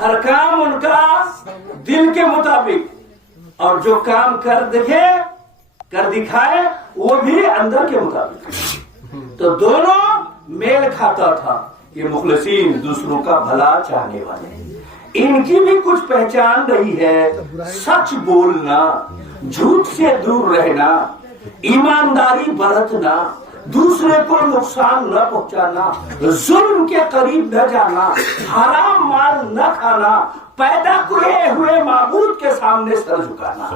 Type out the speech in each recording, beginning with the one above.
ہر کام ان کا دل کے مطابق، اور جو کام کر دکھائے وہ بھی اندر کے مطابق، تو دونوں میل کھاتا تھا۔ یہ مخلصین دوسروں کا بھلا چاہنے والے، ان کی بھی کچھ پہچان رہی ہے، سچ بولنا، جھوٹ سے دور رہنا، ایمانداری برتنا، دوسرے کو نقصان نہ پہنچانا، ظلم کے قریب نہ جانا، حرام مال نہ کھانا، پیدا کیے ہوئے معبود کے سامنے سر جھکانا،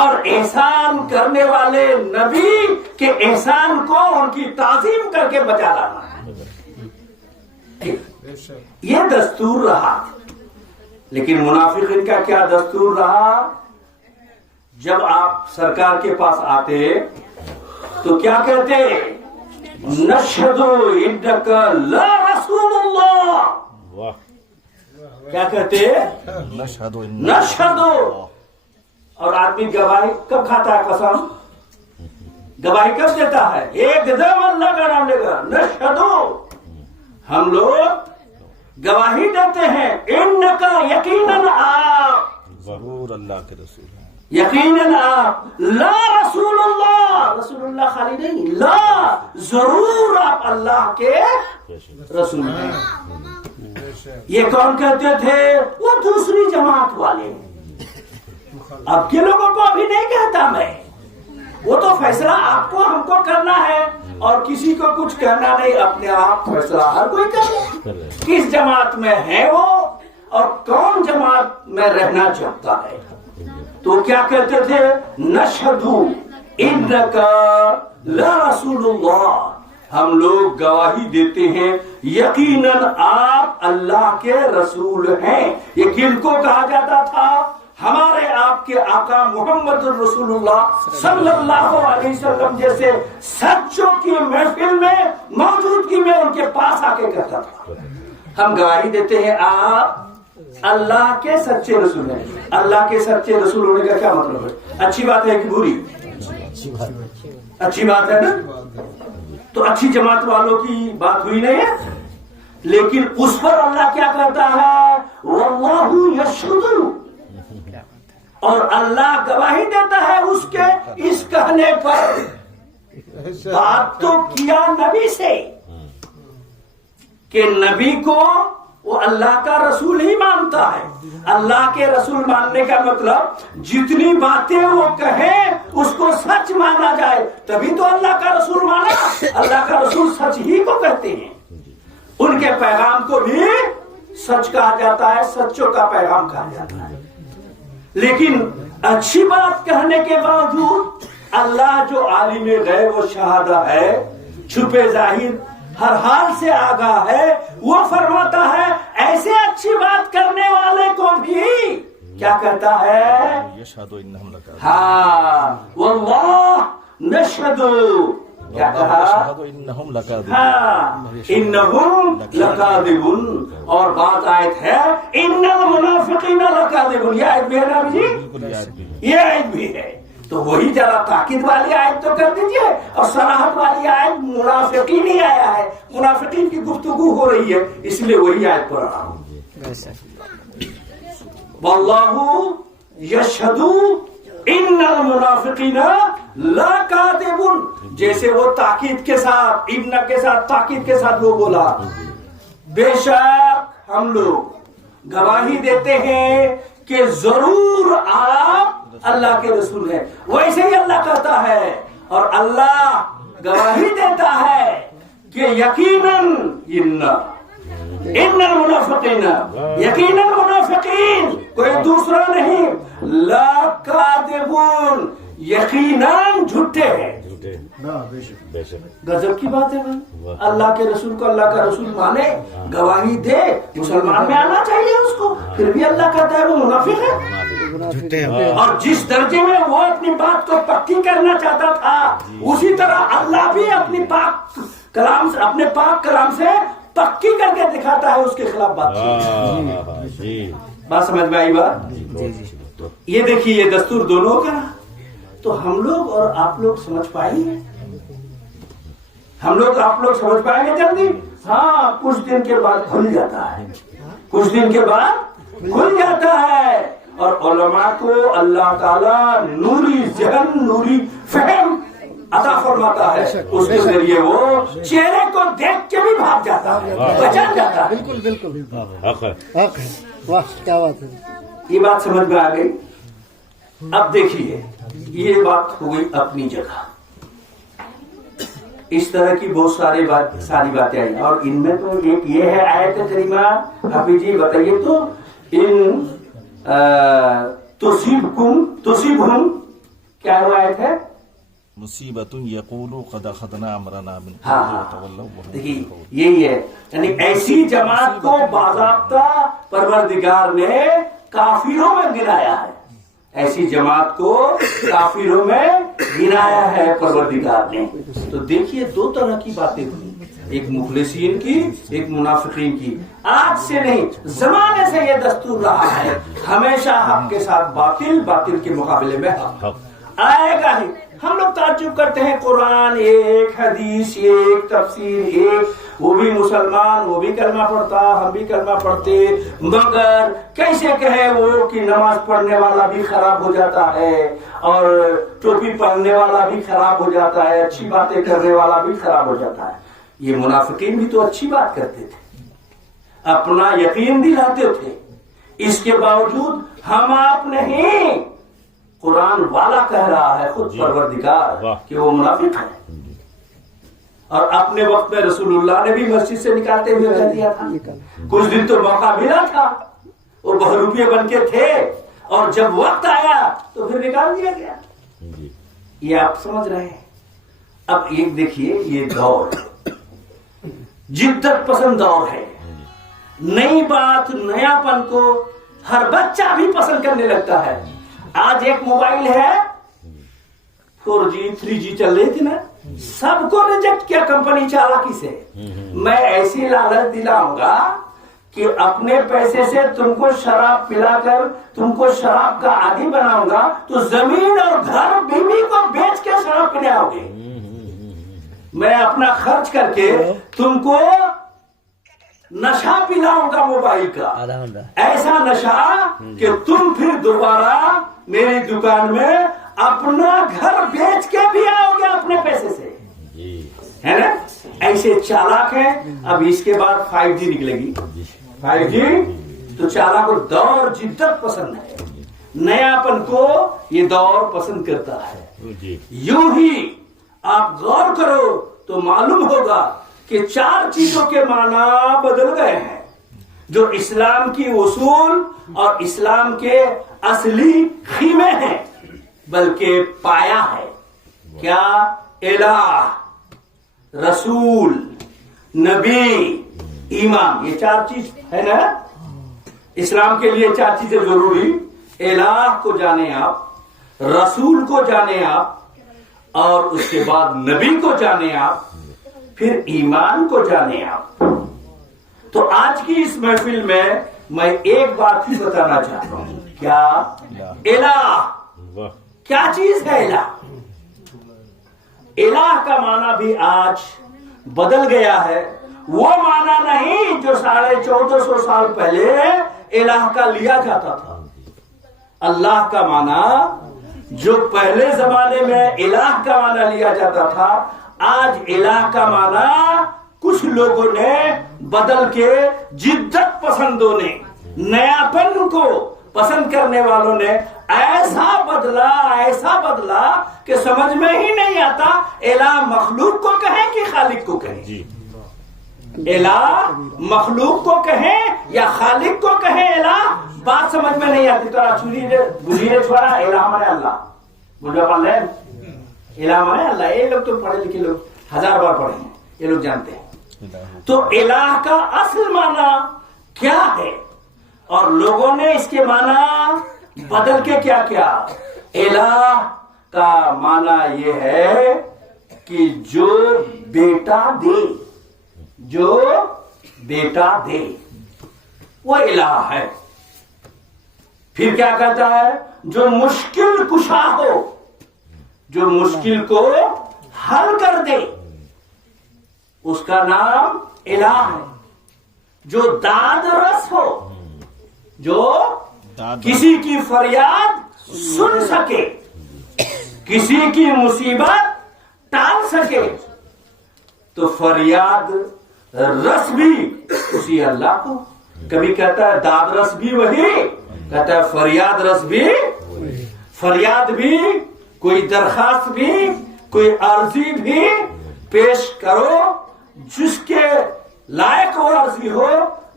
اور احسان کرنے والے نبی کے احسان کو ان کی تعظیم کر کے بچا لانا۔ یہ دستور رہا۔ لیکن منافقین کا کیا دستور رہا؟ جب آپ سرکار کے پاس آتے تو کیا کہتے؟ نشہد انک لا رسول اللہ۔ کیا کہتے؟ نشہد۔ اور آدمی گواہی کب کھاتا ہے؟ قسم گواہی کب دیتا ہے؟ ایک دم اللہ کا نام لے گا، نشہد، ہم لوگ گواہی دیتے ہیں، انکا یقیناً آپ ضرور اللہ کے رسول ہیں، یقیناً آپ لا رسول اللہ، رسول اللہ خالی نہیں، لا ضرور آپ اللہ کے رسول ہیں۔ یہ کون کہتے تھے؟ وہ دوسری جماعت والے۔ اب کے لوگوں کو ابھی نہیں کہتا میں، وہ تو فیصلہ آپ کو ہم کو کرنا ہے، اور کسی کو کچھ کہنا نہیں، اپنے آپ فیصلہ ہر کوئی کرے کس جماعت میں ہے وہ اور کون جماعت میں رہنا چاہتا ہے۔ تو کیا کہتے تھے؟ نشہد انک لا رسول اللہ، ہم لوگ گواہی دیتے ہیں یقیناً آپ اللہ کے رسول ہیں۔ یہ کن کو کہا جاتا تھا؟ ہمارے آپ کے آقا محمد رسول اللہ صلی اللہ علیہ وسلم جیسے سچوں کی محفل میں موجودگی میں ان کے پاس آ کے کہتا تھا، ہم گواہی دیتے ہیں آپ اللہ کے سچے رسول ہیں۔ اللہ کے سچے رسول ہونے کا کیا مطلب ہے؟ اچھی بات ہے کہ بری؟ اچھی بات ہے نا؟ تو اچھی جماعت والوں کی بات ہوئی نہیں ہے، لیکن اس پر اللہ کیا کہتا ہے؟ واللہ یشہد، اور اللہ گواہی دیتا ہے اس کے اس کہنے پر۔ بات تو کیا نبی سے کہ نبی کو وہ اللہ کا رسول ہی مانتا ہے۔ اللہ کے رسول ماننے کا مطلب جتنی باتیں وہ کہیں اس کو سچ مانا جائے، تبھی تو اللہ کا رسول مانا۔ اللہ کا رسول سچ ہی کو کہتے ہیں، ان کے پیغام کو بھی سچ کہا جاتا ہے، سچوں کا پیغام کہا جاتا ہے۔ لیکن اچھی بات کہنے کے باوجود اللہ جو عالم غیب و شہادہ ہے، چھپے ظاہر ہر حال سے آگاہ ہے، وہ فرماتا ہے ایسے اچھی بات کرنے والے کو بھی کیا کہتا ہے؟ یشہد انہم لکاذبون، ہاں واللہ نشہد، کیا کہا؟ انہم لکاذبون، ہاں انہم لکاذبون، اور بات آیت ہے ان المنافقین لکاذبون۔ یہ آیت بھی ہے نا جی، یہ آیت بھی ہے، تو وہی ذرا تاکید والی آیت تو کر دیجئے، اور صراحت والی آیت منافقین ہی آیا ہے، منافقین کی گفتگو ہو رہی ہے، اس لیے وہی آیت پڑھ رہا ہوں۔ واللہ یشہد ان المنافقین لکاذبون، جیسے وہ تاکید کے ساتھ، ابن کے ساتھ، تاکید کے ساتھ وہ بولا، بے شک ہم لوگ گواہی دیتے ہیں کہ ضرور آپ اللہ کے رسول ہیں۔ ویسے ہی اللہ کہتا ہے، اور اللہ گواہی دیتا ہے کہ یقیناً ان المنافقین، یقیناً منافقین کوئی دوسرا نہیں، لکاذبون، یقیناً جھوٹے ہیں۔ گجب کی بات ہے بھائی، اللہ کے رسول کو اللہ کا رسول مانے، گواہی دے، مسلمان میں آنا چاہیے اس کو، پھر بھی اللہ کہتا ہے وہ منافق ہے۔ اور جس درجے میں وہ اپنی بات کو پکی کرنا چاہتا تھا، اسی طرح اللہ بھی اپنی پاک کلام سے، اپنے پاک کلام سے پکی کر کے دکھاتا ہے اس کے خلاف بات۔ بات سمجھ میں آئی بات؟ یہ دیکھیے یہ دستور دونوں کا، تو ہم لوگ اور آپ لوگ سمجھ پائیں گے، ہم لوگ آپ لوگ سمجھ پائیں گے جلدی؟ ہاں، کچھ دن کے بعد کھل جاتا ہے، کچھ دن کے بعد کھل جاتا ہے، اور علماء کو اللہ تعالیٰ نوری ذہن، نوری فہم عطا فرماتا ہے، اس کے ذریعے وہ چہرے کو دیکھ کے بھی بھاگ جاتا ہے، پہچان جاتا ہے۔ بالکل بالکل حق ہے۔ حق ہے، واہ کیا بات ہے۔ یہ بات سمجھ میں آ گئی؟ اب دیکھیے یہ بات ہو گئی اپنی جگہ، اس طرح کی بہت ساری باتیں آئی، اور ان میں تو ایک یہ ہے آیت کریمہ، حافظ جی بتائیے تو، ان تصیبہم کیا روایت ہے؟ مصیبت یقولوا قد اخذنا امرنا من ہاں قبل ہاں وتولوا وهم دیکھیے فرحون۔ یہی ہے، یعنی ایسی جماعت کو باضابطہ پروردگار نے کافروں میں گرایا ہے، ایسی جماعت کو کافروں میں گرایا ہے پروردگار نے۔ تو دیکھیے دو طرح کی باتیں ہوئی، ایک مخلصین کی، ایک منافقین کی۔ آج سے نہیں، زمانے سے یہ دستور رہا ہے، ہمیشہ حق کے ساتھ باطل، باطل کے مقابلے میں حق آئے گا ہی۔ ہم لوگ تعجب کرتے ہیں، قرآن ایک، حدیث ایک، تفسیر ایک، وہ بھی مسلمان، وہ بھی کلمہ پڑھتا، ہم بھی کلمہ پڑھتے، مگر کیسے کہے وہ کہ نماز پڑھنے والا بھی خراب ہو جاتا ہے، اور ٹوپی پہننے والا بھی خراب ہو جاتا ہے، اچھی باتیں کرنے والا بھی خراب ہو جاتا ہے۔ یہ منافقین بھی تو اچھی بات کرتے تھے، اپنا یقین دلاتے تھے، اس کے باوجود ہم آپ نہیں، قرآن والا کہہ رہا ہے، خود پروردگار، کہ وہ منافق ہے۔ اور اپنے وقت میں رسول اللہ نے بھی مسجد سے نکالتے ہوئے کہہ دیا تھا، کچھ دن تو موقع ملا تھا، وہ بہروپیے بن کے تھے، اور جب وقت آیا تو پھر نکال دیا گیا۔ یہ آپ سمجھ رہے ہیں؟ اب ایک دیکھیے، یہ دور جدت پسند دور ہے، نئی بات، نیا پن کو ہر بچہ بھی پسند کرنے لگتا ہے۔ آج ایک موبائل ہے، 4G 3G چل رہی تھی نا، سب کو ریجیکٹ کیا کمپنی چالاکی سے۔ میں ایسی لالچ دلاؤں گا کہ اپنے پیسے سے تم کو شراب پلا کر تم کو شراب کا عادی بناؤں گا، تو زمین اور گھر بیوی کو بیچ کے شراب پینے آؤ گے۔ میں اپنا خرچ کر کے تم کو نشہ پلاؤں گا موبائل کا، ایسا نشہ کہ تم پھر دوبارہ میری دکان میں اپنا گھر بیچ کے بھی آؤ گے اپنے پیسے سے، ہے نا؟ ایسے چالاک ہے۔ اب اس کے بعد 5G نکلے گی، 5G تو چالاک کو دور جدت پسند ہے، نیاپن کو یہ دور پسند کرتا ہے۔ یوں ہی آپ غور کرو تو معلوم ہوگا کہ 4 چیزوں کے معنی بدل گئے ہیں، جو اسلام کی اصول اور اسلام کے اصلی خیمے ہیں، بلکہ پایا ہے۔ کیا؟ الہ، رسول، نبی، ایمان، یہ 4 چیز ہے نا۔ اسلام کے لیے 4 چیزیں ضروری، الہ کو جانے آپ، رسول کو جانے آپ، اور اس کے بعد نبی کو جانے آپ، پھر ایمان کو جانے آپ۔ تو آج کی اس محفل میں ایک بات ہی بتانا چاہتا ہوں، کیا؟ الہ۔ کیا چیز ہے الہ؟ الہ کا معنی بھی آج بدل گیا ہے، وہ معنی نہیں جو 1450 سال پہلے الہ کا لیا جاتا تھا۔ اللہ کا معنی جو پہلے زمانے میں الہ کا معنی لیا جاتا تھا، آج الہ کا معنی کچھ لوگوں نے بدل کے جدت پسندوں نے، نیاپن کو پسند کرنے والوں نے ایسا بدلا کہ سمجھ میں ہی نہیں آتا الہ مخلوق کو کہیں کہ خالق کو کہیں، الہ مخلوق کو کہیں یا خالق کو کہیں، الہ بات سمجھ میں نہیں آتی۔ تو بجھیرے چھوڑا الہ مانے اللہ، بجھا پڑھ لیں الہ مانے اللہ۔ یہ لوگ تو پڑھے لکھے لوگ 1000 بار پڑھے ہیں، یہ لوگ جانتے ہیں۔ تو الہ کا اصل معنی کیا ہے، اور لوگوں نے اس کے معنی بدل کے کیا کیا؟ الہ کا معنی یہ ہے کہ جو بیٹا دے، جو بیٹا دے، وہ الہ ہے۔ پھر کیا کہتا ہے؟ جو مشکل کشا ہو، جو مشکل کو حل کر دے، اس کا نام الہ ہے۔ جو داد رس ہو، جو کسی کی فریاد سن سکے، کسی کی مصیبت ٹال سکے، تو فریاد رس بھی اسی اللہ کو. کبھی کہتا ہے داد رس بھی وہی، کہتا ہے فریاد رس بھی. فریاد بھی، کوئی درخواست بھی، کوئی عرضی بھی پیش کرو، جس کے لائق اور عرضی ہو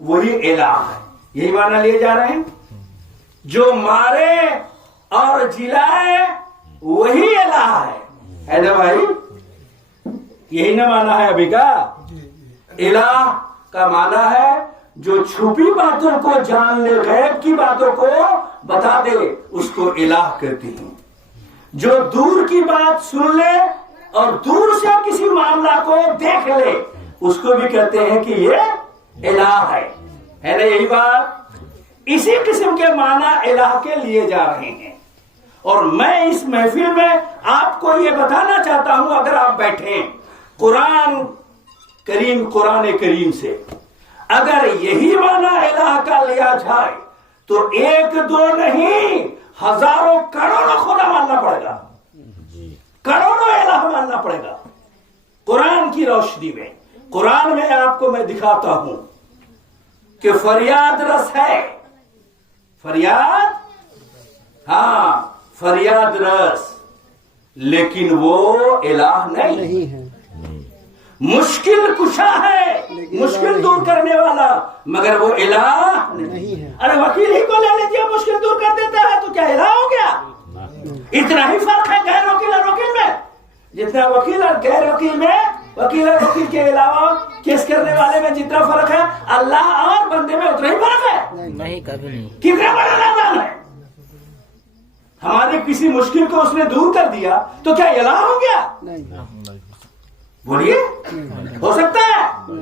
وہی الہ ہے. یہی معنی لیے جا رہے ہیں. جو مارے اور جلائے وہی الہ ہے نا بھائی؟ یہی نہ معنی ہے ابھی کا. الہ کا معنی ہے جو چھپی باتوں کو جان لے، غیب کی باتوں کو بتا دے، اس کو الہ کہتی ہیں. جو دور کی بات سن لے اور دور سے کسی معاملہ کو دیکھ لے، اس کو بھی کہتے ہیں کہ یہ الہ ہے نا؟ یہی بات. اسی قسم کے معنی الہ کے لیے جا رہے ہیں. اور میں اس محفل میں آپ کو یہ بتانا چاہتا ہوں، اگر آپ بیٹھیں قرآن کریم سے اگر یہی معنی الہ کا لیا جائے تو ایک دو نہیں، ہزاروں کروڑوں خدا ماننا پڑے گا، کروڑوں الہ ماننا پڑے گا. قرآن کی روشنی میں، قرآن میں آپ کو میں دکھاتا ہوں کہ فریاد رس ہے. فریاد، ہاں فریاد رس، لیکن وہ الہ نہیں ہے. مشکل کشا ہے، مشکل دور کرنے والا، مگر وہ الہ نہیں ہے. ارے وکیل ہی کو لے لیجیے، مشکل دور کر دیتا ہے تو کیا الہ ہو گیا؟ اتنا ہی فرق ہے غیر وکیل اور وکیل میں. جتنا وکیل اور غیر وکیل میں، وکیل اور وکیل کے علاوہ کیس کرنے والے میں جتنا فرق ہے، اللہ اور بندے میں اتنا ہی فرق ہے. نہیں، کبھی نہیں. کتنا بڑا نظام ہے. ہماری کسی مشکل کو اس نے دور کر دیا تو کیا الہ ہو گیا؟ نہیں. بولیے، ہو سکتا ہے؟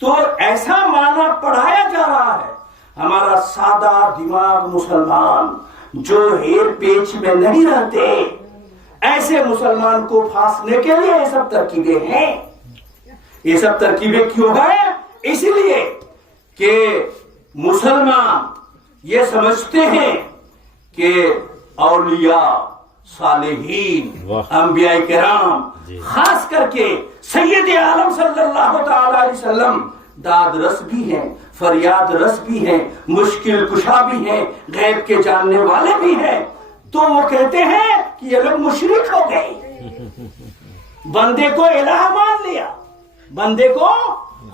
تو ایسا معنی پڑھایا جا رہا ہے. ہمارا سادہ دماغ مسلمان جو ہیر پیچ میں نہیں رہتے، ایسے مسلمان کو پھانسنے کے لیے یہ سب ترکیبیں ہیں. یہ سب ترکیبیں کیوں ہیں؟ اس لیے کہ مسلمان یہ سمجھتے ہیں کہ اولیاء، صالحین، انبیاء کرام، خاص کر کے سید عالم صلی اللہ تعالی علیہ وسلم داد رس بھی ہیں، فریاد رس بھی ہیں، مشکل کشا بھی ہیں، غیب کے جاننے والے بھی ہیں. تو وہ کہتے ہیں کہ یہ لوگ مشرک ہو گئے، بندے کو الہ مان لیا، بندے کو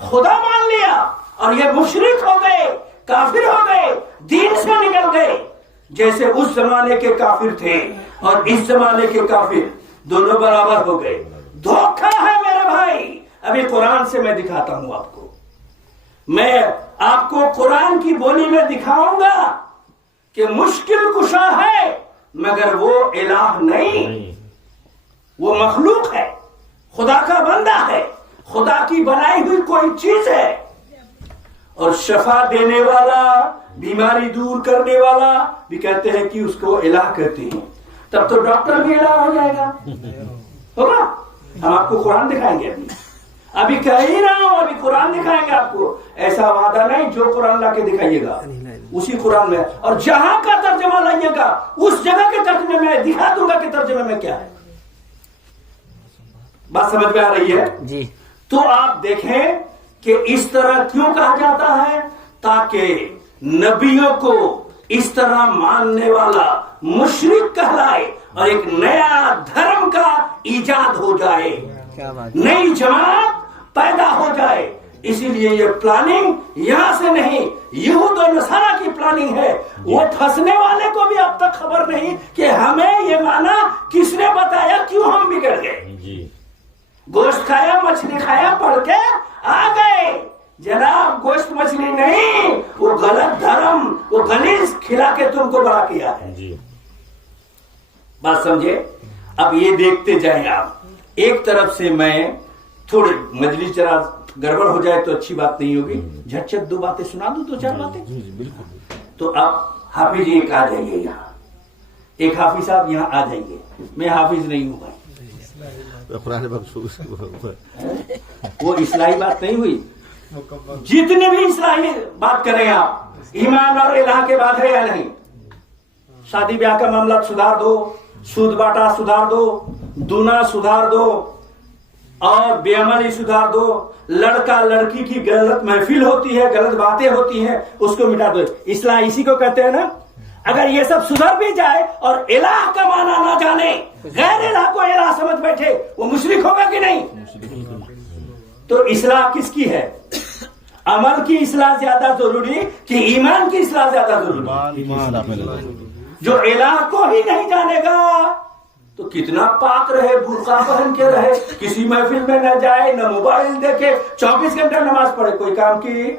خدا مان لیا، اور یہ مشرک ہو گئے، کافر ہو گئے، دین سے نکل گئے. جیسے اس زمانے کے کافر تھے اور اس زمانے کے کافر دونوں برابر ہو گئے. دھوکہ ہے میرے بھائی. ابھی قرآن سے میں دکھاتا ہوں آپ کو. میں آپ کو قرآن کی بولی میں دکھاؤں گا کہ مشکل کشا ہے، مگر وہ الہ نہیں، وہ مخلوق ہے، خدا کا بندہ ہے، خدا کی بنائی ہوئی کوئی چیز ہے. اور شفا دینے والا، بیماری دور کرنے والا بھی کہتے ہیں کہ اس کو الہ کہتے ہیں. تب تو ڈاکٹر بھی الہ ہو جائے گا، ہوگا. ہم آپ کو قرآن دکھائیں گے. ابھی کہہ ہی رہا ہوں، ابھی قرآن دکھائیں گے آپ کو. ایسا وعدہ نہیں، جو قرآن لا کے دکھائیے گا اسی قرآن میں، اور جہاں کا ترجمہ لائیے گا اس جگہ کے ترجمے میں دکھا دوں گا کہ ترجمے میں کیا ہے. بات سمجھ میں آ رہی ہے جی. تو آپ دیکھیں کہ اس طرح کیوں کہا جاتا ہے، تاکہ نبیوں کو اس طرح ماننے والا مشرک کہلائے اور ایک نیا دھرم کا ایجاد ہو جائے، نئی جماعت پیدا ہو جائے. اسی لیے یہ پلاننگ یہاں سے نہیں، یہود و نصارہ کی پلاننگ ہے. وہ پھنسنے والے کو بھی اب تک خبر نہیں کہ ہمیں یہ معنی کس نے بتایا، کیوں ہم بگڑ گئے. گوشت کھایا، مچھلی کھایا، پڑھ کے آ گئے. جناب گوشت مچھلی نہیں، وہ غلط دھرم، وہ غلیظ کھلا کے تم کو بڑا کیا ہے. بات سمجھے؟ اب یہ دیکھتے جائیں آپ. ایک طرف سے میں تھوڑے مجلس ذرا گڑبڑ ہو جائے تو اچھی بات نہیں ہوگی، جھٹ دو باتیں سنا دوں، دو چار باتیں. تو اب حافظ ایک آ جائیے یہاں، ایک حافظ صاحب یہاں آ جائیے. میں حافظ نہیں ہوں بھائی، وہ اصلاحی بات نہیں ہوئی. جتنے بھی اصلاحی بات کریں آپ، ایمان اور الہ کے بعد ہے یا نہیں؟ شادی بیاہ کا معاملہ سدھار دو، سود باٹا سدھار دو، دونا سدھار دو، اور بے عملی سدھار دو، لڑکا لڑکی کی غلط محفل ہوتی ہے، غلط باتیں ہوتی ہیں، اس کو مٹا دو۔ اصلاح اسی کو کہتے ہیں نا۔ اگر یہ سب سدھر بھی جائے اور الہ کا معنی نہ جانے، غیر الہ کو الہ سمجھ بیٹھے، وہ مشرک ہوگا کہ نہیں؟ تو اصلاح کس کی ہے؟ عمل کی اصلاح زیادہ ضروری کہ ایمان کی اصلاح زیادہ ضروری؟ جو الہ کو ہی نہیں جانے گا تو کتنا پاک رہے، برقع پہن کے رہے، کسی محفل میں نہ جائے، نہ موبائل دیکھے، 24 گھنٹہ نماز پڑھے، کوئی کام کی؟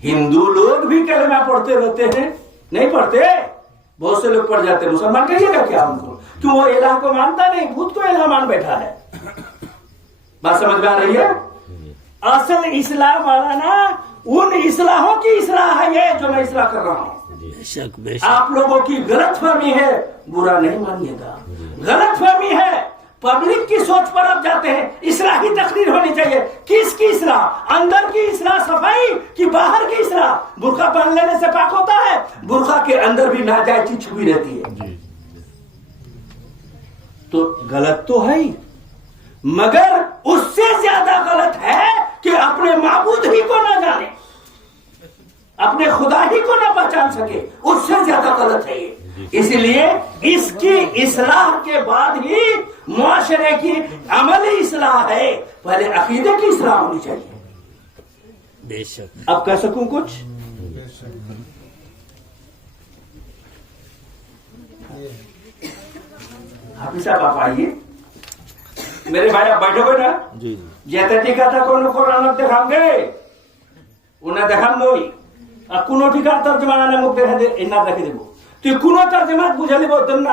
ہندو لوگ بھی کلمہ پڑھتے رہتے ہیں، نہیں پڑھتے؟ بہت سے لوگ پڑھ جاتے ہیں، مسلمان کہیے گا کیا ان کو؟ کیوں وہ الہ کو مانتا نہیں، بت کو الہ مان بیٹھا ہے۔ بات سمجھ میں آ رہی ہے؟ اصل اصلاح والا نا ان اصلاحوں کی اصلاح ہے یہ جو میں اصلاح کر رہا ہوں۔ آپ لوگوں کی غلط فہمی ہے، برا نہیں مانیے گا، غلط فہمی ہے، پبلک کی سوچ پر اب جاتے ہیں۔ اصلاحی تقریر ہونی چاہیے، کس کی اصلاح؟ اندر کی اصلاح صفائی کی باہر کی اصلاح؟ برقع پہن لینے سے پاک ہوتا ہے؟ برقع کے اندر بھی ناجائز چیز چھپی رہتی ہے، تو غلط تو ہے ہی، مگر اس سے زیادہ غلط ہے کہ اپنے معبود ہی کو نہ جانے، اپنے خدا ہی کو نہ پہچان سکے، اس سے زیادہ غلط ہے یہ۔ اس لیے اس کی اصلاح کے بعد ہی معاشرے کی عملی اصلاح ہے، پہلے عقیدے کی اصلاح ہونی چاہیے۔ بے شک۔ اب کہہ سکوں کچھ؟ حافظ صاحب آپ آئیے، میرے بھائی آپ بیٹھو گے نا؟ جی جیتے ٹھیک تھا کون قرآن دیکھام گے انہیں دیکھام نوئی কোনো ঠিকার তর্জমা না মুখ দেখা দে না দেখে দেবো তুই কোনো তর্জমা বুঝে দেবো না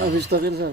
93।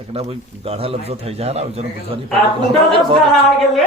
একটা ওই গাঢ়া লব্জ থাই যায় না ওই জন্য বুঝানি কোনটা লব্জ গাঢ়া হয়ে গেলে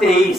23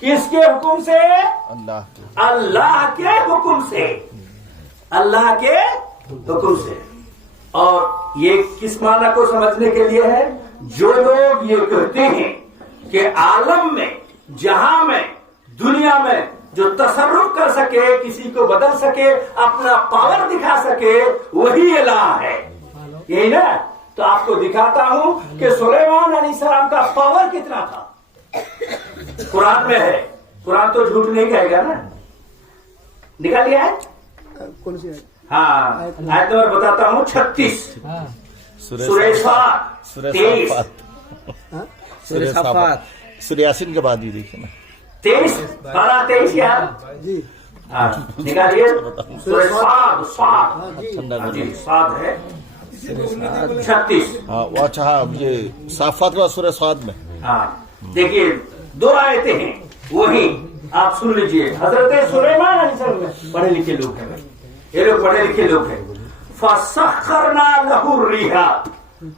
کس کے حکم سے؟ اللہ کے اللہ کے حکم سے، اللہ کے حکم سے۔ اور یہ کس معنی کو سمجھنے کے لیے ہے؟ جو لوگ یہ کہتے ہیں کہ عالم میں، جہاں میں، دنیا میں جو تصرف کر سکے، کسی کو بدل سکے، اپنا پاور دکھا سکے، وہی الہ ہے، یہی نا؟ تو آپ کو دکھاتا ہوں کہ سلیمان علیہ السلام کا پاور کتنا تھا، قرآن میں ہے۔ قرآن تو جھوٹ نہیں کہے گا نا، نکال لیا ہے؟ کون سی ہاں، آیت نمبر بتاتا ہوں 36 سورہ صاد سورہ 23 صافات سورہ صافات سورہ یاسین کے بعد بھی دیکھیں نا 23 12 23 یار جی ہاں نکالیے سورہ صاد ٹھنڈا کر جی صاد ہے 36 ہاں وہ اچھا ہاں یہ صافات کا سورہ صاد میں ہاں دیکھیے 2 آیتیں ہیں وہی آپ سن لیجئے۔ حضرت سلیمان علیہ السلام پڑھے لکھے لوگ ہیں، یہ لوگ پڑھے لکھے لوگ ہیں۔ فَسَخَّرْنَا لَهُ الرِّيحَ،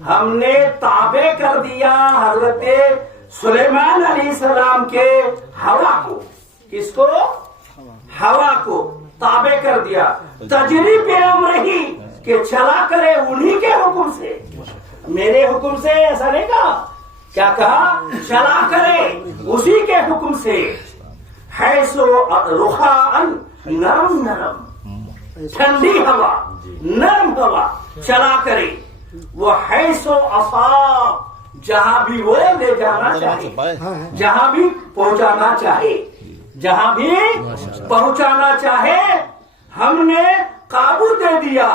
ہم نے تابع کر دیا حضرت سلیمان علیہ السلام کے ہوا کو۔ کس کو؟ ہوا کو تابع کر دیا۔ تجری بِأَمْرِهِ، کہ چلا کرے انہی کے حکم سے، میرے حکم سے ایسا نہیں کہا، کیا کہا؟ چلا کرے اسی کے حکم سے۔ حیث رخاء، نرم نرم ٹھنڈی ہوا، نرم ہوا چلا کرے۔ وہ حیث اصاب، جہاں بھی وہ لے جانا چاہے، جہاں بھی پہنچانا چاہے، جہاں بھی پہنچانا چاہے، ہم نے قابو دے دیا،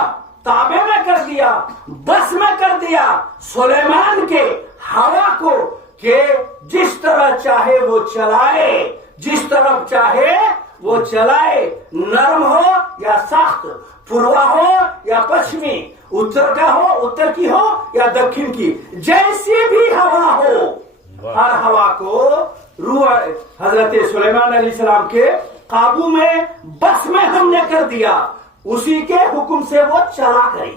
تابع میں کر دیا، بس میں کر دیا سلیمان کے ہوا کو کہ جس طرح چاہے وہ چلائے، جس طرف چاہے وہ چلائے، نرم ہو یا سخت، پوروا ہو یا پچھمی، اتر کا ہو، اتر کی ہو یا دکھن کی، جیسی بھی ہوا ہو، ہر ہوا کو روح حضرت سلیمان علیہ السلام کے قابو میں، بس میں ہم نے کر دیا، اسی کے حکم سے وہ چلا کرے،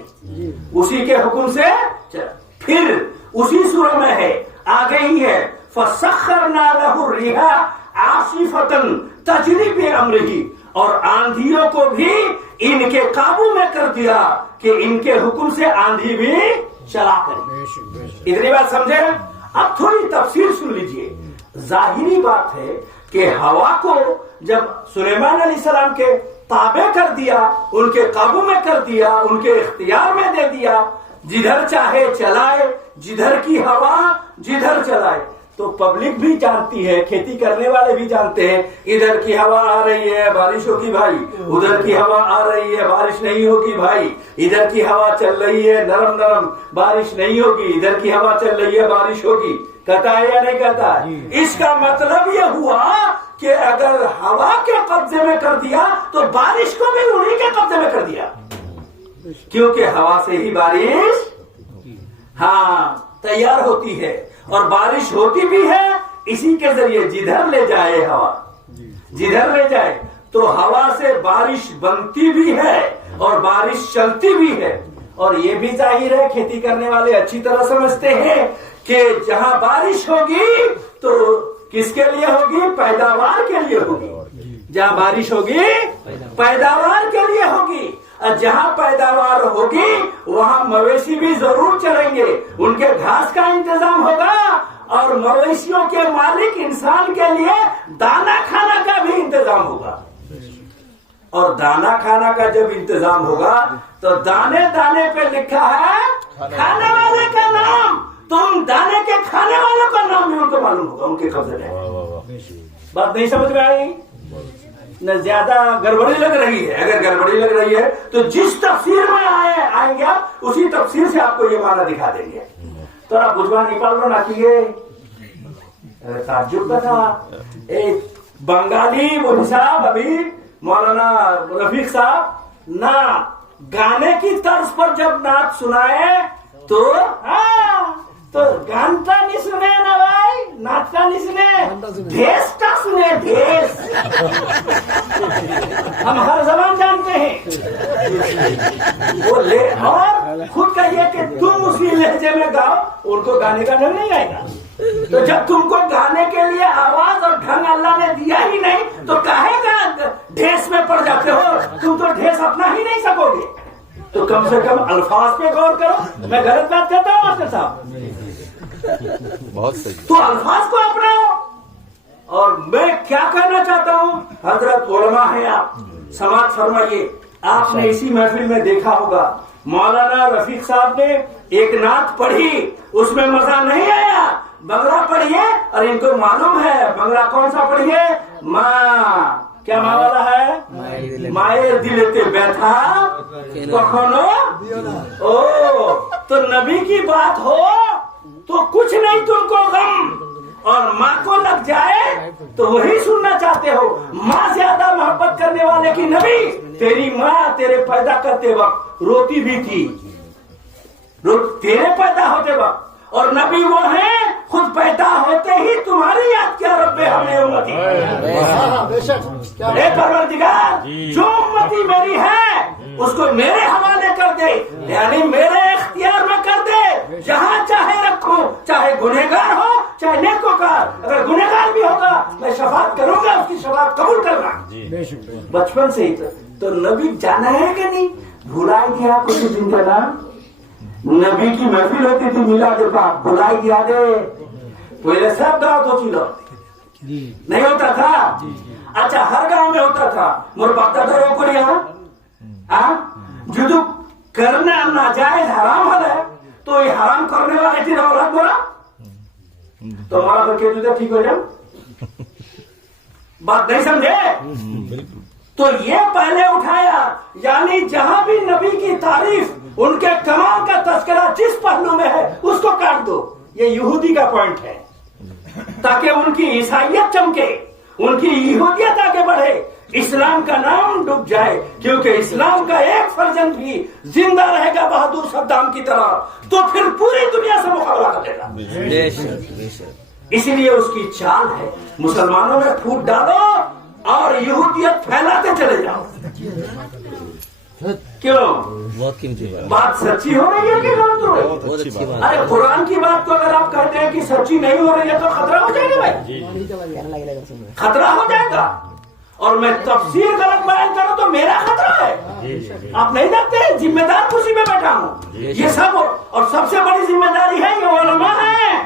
اسی کے حکم سے چلا۔ پھر اسی سورہ میں ہے، آگے ہی ہے، فَسَخَّرْنَا لَهُ الرِّيحَ عَاصِفَةً تَجْرِي بِأَمْرِهِ، اور آندھیوں کو بھی ان کے قابو میں کر دیا کہ ان کے حکم سے آندھی بھی چلا کرے۔ اتنی بات سمجھے؟ اب تھوڑی تفصیل سن لیجئے۔ ظاہری بات ہے کہ ہوا کو جب سلیمان علیہ السلام کے تابع کر دیا، ان کے قابو میں کر دیا، ان کے اختیار میں دے دیا، جدھر چاہے چلائے، جدھر کی ہوا جدھر چلائے، تو پبلک بھی جانتی ہے، کھیتی کرنے والے بھی جانتے ہیں، ادھر کی ہوا آ رہی ہے بارش ہوگی بھائی، ادھر کی ہوا آ رہی ہے بارش نہیں ہوگی بھائی، ادھر کی ہوا چل رہی ہے نرم نرم بارش نہیں ہوگی، ادھر کی ہوا چل رہی ہے بارش ہوگی، کہتا ہے یا نہیں کہتا ہے؟ اس کا مطلب یہ ہوا کہ اگر ہوا کے قبضے میں کر دیا تو بارش کو بھی انہی کے قبضے میں کر دیا، کیونکہ ہوا سے ہی بارش ہاں تیار ہوتی ہے، اور بارش ہوتی بھی ہے اسی کے ذریعے، جدھر لے جائے ہوا، جدھر لے جائے، تو ہوا سے بارش بنتی بھی ہے اور بارش چلتی بھی ہے۔ اور یہ بھی ظاہر ہے، کھیتی کرنے والے اچھی طرح سمجھتے ہیں کہ جہاں بارش ہوگی تو کس کے لیے ہوگی؟ پیداوار کے لیے ہوگی، جہاں بارش ہوگی پیداوار کے لیے ہوگی، اور جہاں پیداوار ہوگی وہاں مویشی بھی ضرور چلیں گے، ان کے گھاس کا انتظام ہوگا، اور مویشیوں کے مالک انسان کے لیے دانا کھانا کا بھی انتظام ہوگا، اور دانا کھانا کا جب انتظام ہوگا تو دانے دانے پہ لکھا ہے کھانے والے کا نام، تم دانے کے کھانے والوں کا نام بھی ان کو معلوم ہوگا، ان کے قبضے میں۔ بات نہیں سمجھ میں آئی؟ نہ زیادہ گڑبڑی لگ رہی ہے؟ اگر گڑبڑی لگ رہی ہے تو جس تفسیر میں آئیں گے آپ، اسی تفسیر سے آپ کو یہ معنی دکھا دیں گے۔ تو آپ بجوا نکال لو نہ کیے تعجب کا تھا۔ ایک بنگالی مولوی صاحب ابھی مولانا رفیق صاحب نہ گانے کی طرز پر جب نعت سنائے تو تو گانتا نہیں سنے نا بھائی، ناچتا نہیں سنے، بھیستا سنے، بھیس۔ ہم ہر زبان جانتے ہیں، وہ لے اور خود کہیے کہ تم اسی لہجے میں گاؤ، ان کو گانے کا ڈھنگ نہیں آئے گا۔ تو جب تم کو گانے کے لیے آواز اور ڈھنگ اللہ نے دیا ہی نہیں تو کہے گا ڈھیس میں پڑ جاتے ہو؟ تم تو ڈھیس اپنا ہی نہیں سکو گے. تو کم سے کم الفاظ پہ غور کرو. میں غلط بات کرتا ہوں ماسٹر صاحب؟ بہت صحیح. تو الفاظ کو اپناؤ. اور میں کیا کہنا چاہتا ہوں، حضرت علماء ہیں، آپ سماعت فرمائیے. آپ نے اسی محفل میں دیکھا ہوگا مولانا رفیق صاحب نے ایک نعت پڑھی، اس میں مزہ نہیں آیا. بنگلہ پڑھیے، اور ان کو معلوم ہے بنگلہ کون سا پڑھیے. ماں کیا ماں والا ہے؟ مائر دلتے بیٹھا کخنو. او تو نبی کی بات ہو تو کچھ نہیں تم کو غم، اور ماں کو لگ جائے تو وہی سننا چاہتے ہو. ماں زیادہ محبت کرنے والے کی نبی. تیری ماں تیرے پیدا کرتے وقت روتی بھی تھی، تیرے پیدا ہوتے وقت. اور نبی وہ ہیں خود پیدا ہوتے ہی تمہاری یاد کیا رب ہمیں امتی. اے پروردگار، جو امتی میری ہے اس کو میرے حوالے کر دے، یعنی میرے اختیار میں کر دے. جہاں چاہے رکھو، چاہے گنہگار ہو چاہے نیکوکار. اگر گنہگار بھی ہوگا میں شفاعت کروں گا، اس کی شفاعت قبول کرنا. بچپن سے ہی تو نبی جانا ہے کہ نہیں؟ بھلائی دیا کچھ دن کا نام. نبی کی محفل ہوتی تھی میلاد پاک، بھلائی دیا دے پہلے سب دعوت ہوتی لو نہیں ہوتا تھا. اچھا ہر گاؤں میں ہوتا تھا. مور باپتا تو کو یہاں جو کرنا ناجائز حرام ہے تو یہ حرام کرنے والے تھی اولاد بولا تو ہمارا تو کہتے ٹھیک ہو جاؤ. بات نہیں سمجھے؟ تو یہ پہلے اٹھایا، یعنی جہاں بھی نبی کی تعریف، ان کے کمال کا تذکرہ جس پہلو میں ہے اس کو کاٹ دو. یہ یہودی کا پوائنٹ ہے تاکہ ان کی عیسائیت چمکے، ان کی یہودیت آگے بڑھے، اسلام کا نام ڈوب جائے. کیونکہ اسلام کا ایک فرزند بھی زندہ رہے گا بہادر صدام کی طرح تو پھر پوری دنیا سے مقابلہ کرے گا. اسی لیے اس کی چال ہے مسلمانوں میں پھوٹ ڈالو اور یہودیت پھیلاتے چلے جاؤ. کیوں؟ بات سچی ہو رہی ہے کہ غلط ہو رہی ہے؟ ارے قرآن کی بات تو اگر آپ کہتے ہیں کہ سچی نہیں ہو رہی ہے تو خطرہ ہو جائے گا بھائی، خطرہ ہو جائے گا. اور میں تفسیر غلط بیان کروں تو میرا خطرہ ہے. آپ نہیں دیکھتے ذمہ دار کرسی میں بیٹھا ہوں. یہ سب اور سب سے بڑی ذمہ داری ہے یہ علماء ہیں،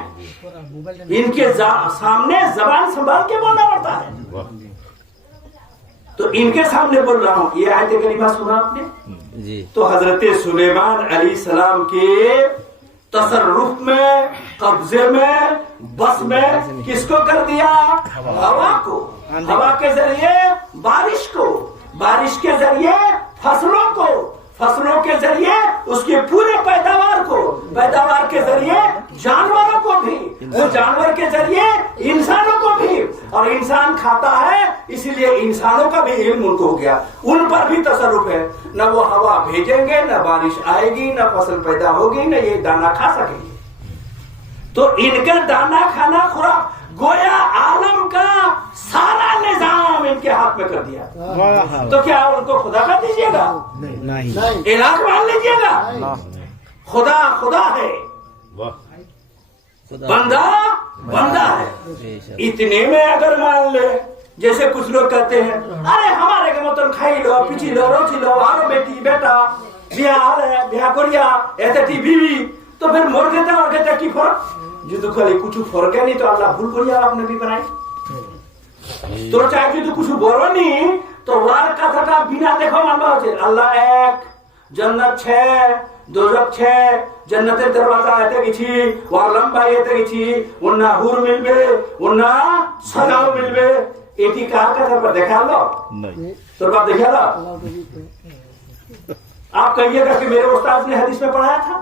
ان کے سامنے زبان سنبھال کے بولنا پڑتا ہے. تو ان کے سامنے بول رہا ہوں. یہ آیت کریمہ سنا آپ نے جی؟ تو حضرت سلیمان علیہ السلام کے تصرف میں، قبضے میں، بس میں کس کو کر دیا؟ ہوا کو. ہوا کے ذریعے بارش کو، بارش کے ذریعے فصلوں کو، فصلوں کے ذریعے اس کی پورے پیداوار کو، پیداوار کے ذریعے جانوروں کو بھی، وہ جانور کے ذریعے انسانوں کو بھی. اور انسان کھاتا ہے اسی لیے انسانوں کا بھی علم ان کو ہو گیا، ان پر بھی تصرف ہے. نہ وہ ہوا بھیجیں گے، نہ بارش آئے گی، نہ فصل پیدا ہوگی، نہ یہ دانا کھا سکیں گے. تو ان کا دانا کھانا خوراک گویا عالم کا سارا نظام ان کے ہاتھ میں کر دیا. تو کیا ان کو خدا کر دیجیے گا؟ الہ مان لیجیے گا؟ خدا خدا ہے، بندہ بندہ ہے. اتنے میں اگر مان لے، جیسے کچھ لوگ کہتے ہیں ارے ہمارے کے متن کھائی لو، پیچھی لو، روچی لو، آرو بیٹی بیٹا بیاہ کوریا ایسے ٹی بیوی، تو پھر مر دیتا اور کہتا کی فرق جو خالی کچھ فرق ہے نہیں تو اللہ بھول کوریا آپ نے بھی بنائی. تو چاہے جو کچھ بولو نہیں تو وار کا تھا بنا دیکھو مانوا ہوتے. اللہ ایک، جنت 6، دوزخ 6. جنت دروازہ ایتے گیچھی، وہاں لمبا ایتے گیچھی، انہا حور ملبے، انہا سجاو ملبے. ایٹی کار کا تھا پر دیکھا لو نہیں تو بات دیکھا لو. آپ کہیے گا کہ میرے استاد نے حدیث میں پڑھایا تھا،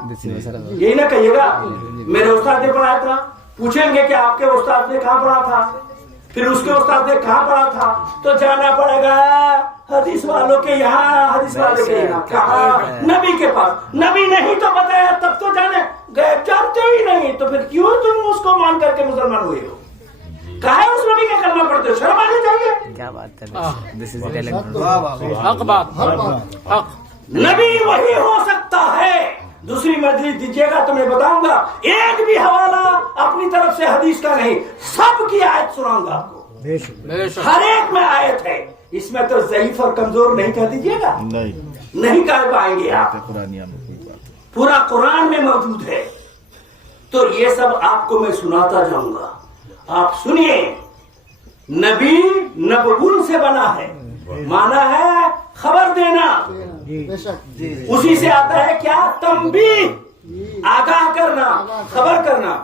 یہی نہ کہیے گا میرے استاد نے پڑھایا تھا. پوچھیں گے کہ آپ کے استاد نے کہاں پڑھا تھا، پھر اس کے استاد نے کہاں پڑھا تھا، تو جانا پڑے گا حدیث والوں کے یہاں، حدیث والے کے یہاں. کہاں؟ نبی کے پاس. نبی نہیں تو بتایا تب تو جانے گئے، جانتے ہی نہیں تو پھر کیوں تم اس کو مان کر کے مسلمان ہوئے ہو؟ کہا ہے اس نبی کا کلمہ پڑھتے ہو، شرم آنی چاہیے. کیا بات ہے، حق بات، حق. نبی وہی ہو سکتا ہے دوسری مجلس دیجیے گا تو میں بتاؤں گا، ایک بھی حوالہ اپنی طرف سے حدیث کا نہیں، سب کی آیت سناؤں گا آپ کو، ہر ایک میں آیت ہے، اس میں تو ضعیف اور کمزور نہیں کہہ دیجیے گا، نہیں کہہ پائیں گے آپ، پورا قرآن میں موجود ہے۔ تو یہ سب آپ کو میں سناتا جاؤں گا، آپ سنیے۔ نبی نبوون سے بنا ہے، مانا ہے خبر دینا، اسی سے آتا ہے کیا؟ تنبیہ، آگاہ کرنا، خبر کرنا۔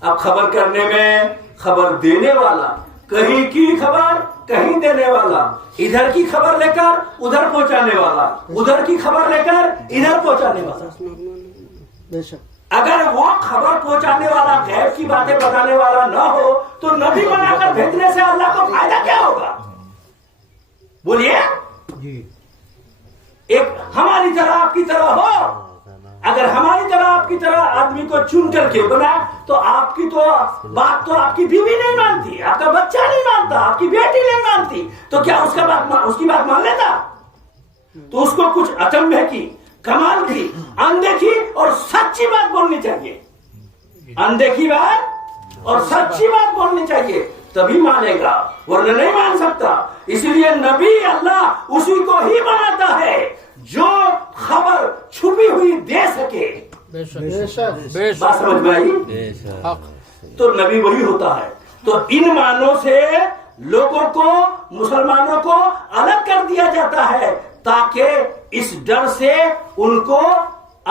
اب خبر کرنے میں خبر دینے والا، کہیں کی خبر کہیں دینے والا، ادھر کی خبر لے کر ادھر پہنچانے والا، ادھر کی خبر لے کر ادھر پہنچانے والا۔ اگر وہ خبر پہنچانے والا، غیب کی باتیں بتانے والا نہ ہو تو نبی بنا کر بھیجنے سے اللہ کو فائدہ کیا ہوگا؟ بولیے۔ ایک ہماری طرح آپ کی طرح ہو، اگر ہماری طرح آپ کی طرح آدمی کو چن کر کے بنا تو آپ کی تو بات تو آپ کی بیوی نہیں مانتی، آپ کا بچہ نہیں مانتا، آپ کی بیٹی نہیں مانتی، تو کیا اس کی بات مان لیتا؟ تو اس کو کچھ اچنبھے کی، کمال کی، اندیکھی اور سچی بات بولنی چاہیے، اندیکھی بات اور سچی بات بولنی چاہیے، تبھی مانے گا، ورنہ نہیں مان سکتا۔ اس لیے نبی اللہ اسی کو ہی بناتا ہے جو خبر چھپی ہوئی دے سکے۔ بات سمجھ میں آئی؟ تو نبی وہی ہوتا ہے۔ تو ان معنوں سے لوگوں کو، مسلمانوں کو الگ کر دیا جاتا ہے تاکہ اس ڈر سے ان کو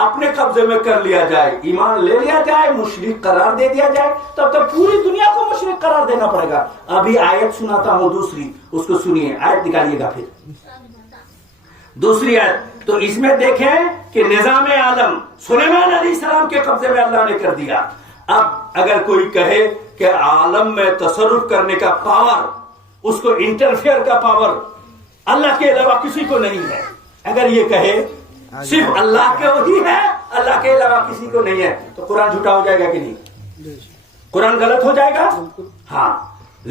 اپنے قبضے میں کر لیا جائے، ایمان لے لیا جائے، مشرک قرار دے دیا جائے، تب تک پوری دنیا کو مشرک قرار دینا پڑے گا۔ ابھی آیت سناتا ہوں دوسری، اس کو سنیے، آیت نکالیے گا پھر دوسری آیت۔ تو اس میں دیکھیں کہ نظام عالم سلیمان علیہ السلام کے قبضے میں اللہ نے کر دیا۔ اب اگر کوئی کہے کہ عالم میں تصرف کرنے کا پاور، اس کو انٹرفیئر کا پاور اللہ کے علاوہ کسی کو نہیں ہے، اگر یہ کہے صرف اللہ کے وہی ہے، اللہ کے علاوہ کسی کو نہیں ہے، تو قرآن جھوٹا ہو جائے گا کہ نہیں؟ قرآن غلط ہو جائے گا؟ ہاں،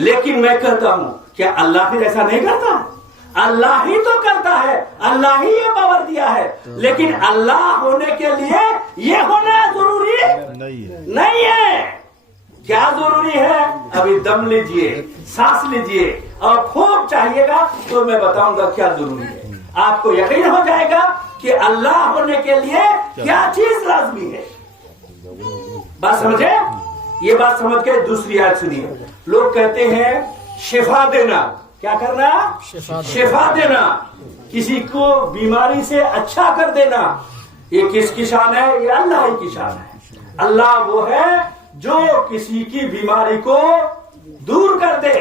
لیکن میں کہتا ہوں کیا اللہ پھر ایسا نہیں کرتا؟ اللہ ہی تو کرتا ہے، اللہ ہی یہ پاور دیا ہے، لیکن اللہ ہونے کے لیے یہ ہونا ضروری نہیں ہے۔ کیا ضروری ہے؟ ابھی دم لیجئے، سانس لیجئے اور خوب چاہیے گا تو میں بتاؤں گا کیا ضروری ہے، آپ کو یقین ہو جائے گا کہ اللہ ہونے کے لیے کیا چیز لازمی ہے۔ بات سمجھے؟ یہ بات سمجھ کے دوسری آیت سنیے۔ لوگ کہتے ہیں شفا دینا، کیا کرنا؟ شفا دینا، کسی کو بیماری سے اچھا کر دینا، یہ کس کی شان ہے؟ یہ اللہ ہی کی شان ہے۔ اللہ وہ ہے جو کسی کی بیماری کو دور کر دے،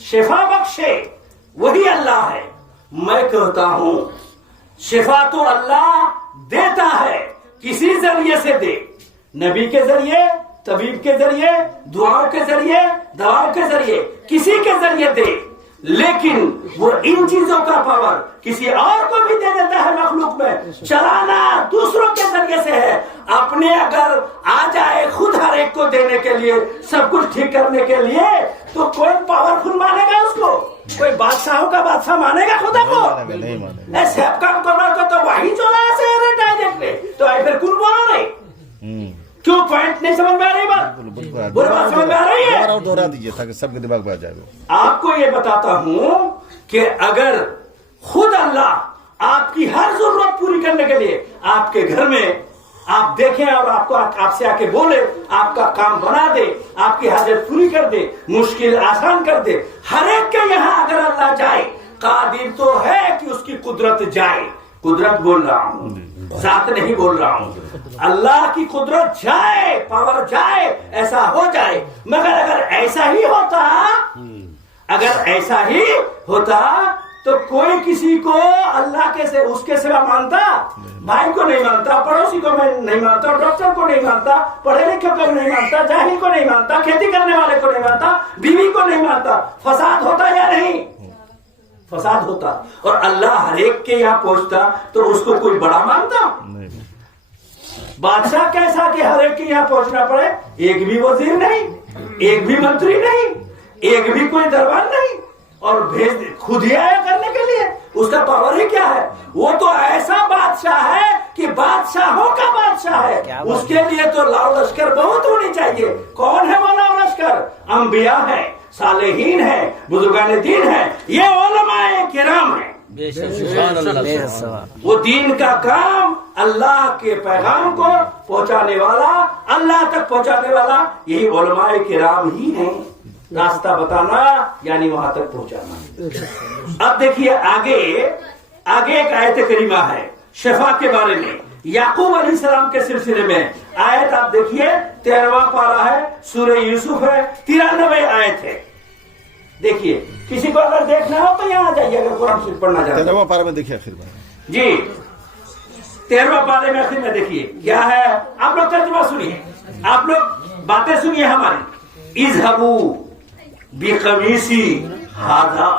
شفا بخشے، وہی اللہ ہے۔ میں کہتا ہوں شفا تو اللہ دیتا ہے، کسی ذریعے سے دے، نبی کے ذریعے، طبیب کے ذریعے، دعاؤں کے ذریعے، دواؤں کے ذریعے، کسی کے ذریعے دے، لیکن وہ ان چیزوں کا پاور کسی اور کو بھی دے دیتا ہے مخلوق میں، چلانا دوسروں کے ذریعے سے ہے، اپنے اگر آ جائے خود ہر ایک کو دینے کے لیے، سب کچھ ٹھیک کرنے کے لیے، تو کوئی پاورفل مانے گا اس کو؟ کوئی بادشاہوں کا بادشاہ مانے گا خدا کو؟ ایسے کام کرنا کو تو وہی چلا ایسے دیکھ لے، تو پھر کن بولو نہیں؟ کیوں پوائنٹ نہیں سمجھ میں آ رہی؟ بات بری بات سمجھ میں آ رہی ہے؟ دوہرا دیجیے تاکہ سب کے دماغ میں آ جائے۔ آپ کو یہ بتاتا ہوں کہ اگر خود اللہ آپ کی ہر ضرورت پوری کرنے کے لیے آپ کے گھر میں آپ دیکھیں اور آپ سے آ کے بولے، آپ کا کام بنا دے، آپ کی حاجت پوری کر دے، مشکل آسان کر دے، ہر ایک کے یہاں اگر اللہ جائے، قادر تو ہے کہ اس کی قدرت جائے، قدرت بول رہا ہوں، ذات نہیں بول رہا ہوں، اللہ کی قدرت جائے، پاور جائے، ایسا ہو جائے۔ مگر اگر ایسا ہی ہوتا تو کوئی کسی کو اللہ کے سے اس کے سوا مانتا؟ بھائی کو نہیں مانتا، پڑوسی کو نہیں مانتا، ڈاکٹر کو نہیں مانتا، پڑھے لکھے کو نہیں مانتا، جاہل کو نہیں مانتا، کھیتی کرنے والے کو نہیں مانتا، بیوی کو نہیں مانتا، فساد ہوتا یا نہیں؟ فساد ہوتا۔ اور اللہ ہر ایک کے یہاں پہنچتا تو اس کو کوئی بڑا مانتا؟ بادشاہ کیسا کہ ہر ایک کے یہاں پہنچنا پڑے؟ ایک بھی وزیر نہیں، ایک بھی منتری نہیں، ایک بھی کوئی دربار نہیں، اور خود ہی آیا کرنے کے لیے، اس کا پاور ہی کیا ہے؟ وہ تو ایسا بادشاہ ہے کہ بادشاہوں کا بادشاہ ہے، اس کے لیے تو لاؤ لشکر بہت ہونی چاہیے. کون ہے وہ لاؤ لشکر؟ انبیاء ہے، صالحین ہے، بزرگان دین ہے، یہ علماء کرام ہیں. بے شک. وہ دین کا کام اللہ کے پیغام کو پہنچانے والا، اللہ تک پہنچانے والا یہی علماء کرام ہی ہیں. راستہ بتانا یعنی وہاں تک پہنچانا. اب دیکھیے آگے ایک آیت کریمہ ہے شفا کے بارے میں، یعقوب علیہ السلام کے سلسلے میں. آیت آپ دیکھیے 13واں پارہ ہے، سورہ یوسف ہے، 93 آیت ہے. دیکھیے کسی کو اگر دیکھنا ہو تو یہاں آ جائیے اگر قرآن شریف پڑھنا چاہتے ہیں. 13واں پارہ میں دیکھیے آخر میں جی 13واں پارے میں آخر میں دیکھیے کیا ہے. آپ لوگ ترجمہ سنیے، آپ لوگ باتیں سنیے ہماری. اذهبوا بقمیصی ھذا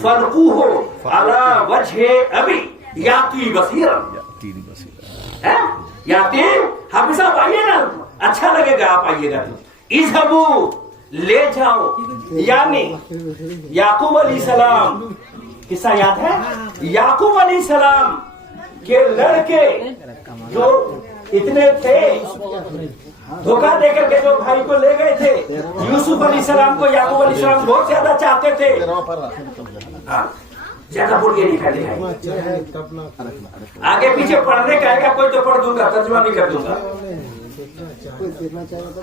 فالقوہ علی وجہ ابی یاتی بصیرا. یاتی حافظ صاحب آئیے نا، اچھا لگے گا آپ آئیے گا. اذهبوا لے جاؤ، یعنی یعقوب علیہ السلام قصہ یاد ہے؟ یعقوب علیہ السلام کے لڑکے جو اتنے تھے دھوکہ دے کر کے جو بھائی کو لے گئے تھے، یوسف علیہ السلام کو یعقوب علیہ السلام بہت زیادہ چاہتے تھے. زیادہ بول کے نہیں کھڑے. آگے پیچھے پڑھنے کا ہے گا کوئی تو پڑھ دوں گا، ترجمہ بھی کر دوں گا.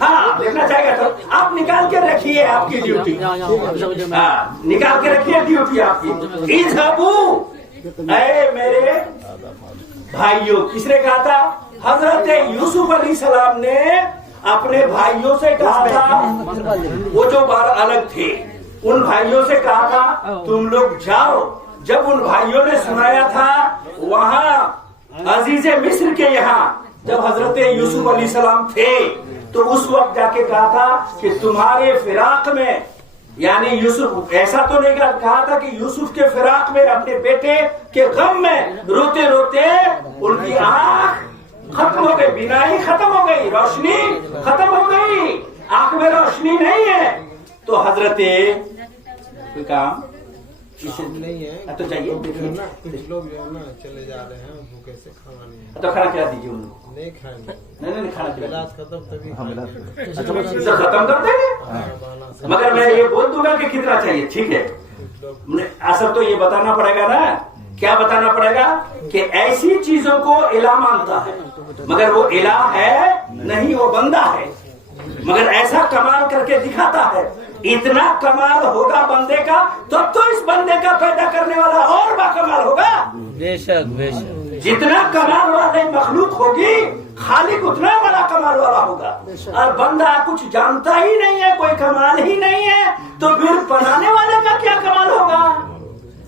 ہاں دیکھنا چاہے گا تو آپ نکال کے رکھیے آپ کی ڈیوٹی. ہاں نکال کے رکھیے ڈیوٹی آپ کی. اذهبوا، اے میرے بھائیوں. کس نے کہا تھا؟ حضرت یوسف علیہ السلام نے اپنے بھائیوں سے کہا تھا، وہ جو بار الگ تھے ان بھائیوں سے کہا تھا تم لوگ جاؤ. جب ان بھائیوں نے سنایا تھا وہاں عزیز مصر کے یہاں جب حضرت یوسف علیہ السلام تھے تو اس وقت جا کے کہا تھا کہ تمہارے فراق میں، یعنی یوسف ایسا تو نہیں کہا تھا کہ یوسف کے فراق میں اپنے بیٹے کے غم میں روتے روتے ان کی آنکھ ختم ہو گئی، بینائی ختم ہو گئی، روشنی ختم ہو گئی، آنکھ میں روشنی نہیں ہے. تو حضرت کوئی کام نہیں ہے تو چاہیے کچھ لوگ جو ہے نا چلے جا رہے ہیں بھوکے سے کھانا نہیں ہے تو کھانا کھلا دیجیے ان کو. نہیں کھائیں گے. نہیں کھانا کھلا علاج ختم تبھی ختم کر دیں گے. مگر میں یہ بول دوں گا کہ کتنا چاہیے. ٹھیک ہے، اصل تو یہ بتانا پڑے گا نا. کیا بتانا پڑے گا؟ کہ ایسی چیزوں کو الہ مانتا ہے مگر وہ الہ ہے نہیں، وہ بندہ ہے. مگر ایسا کمال کر کے دکھاتا ہے. اتنا کمال ہوگا بندے کا تب تو اس بندے کا پیدا کرنے والا اور باکمال ہوگا. بے شک بے شک. جتنا کمال والی مخلوق ہوگی خالق اتنا بڑا کمال والا ہوگا. اور بندہ کچھ جانتا ہی نہیں ہے، کوئی کمال ہی نہیں ہے، تو پھر بنانے والے کا کیا کمال ہوگا؟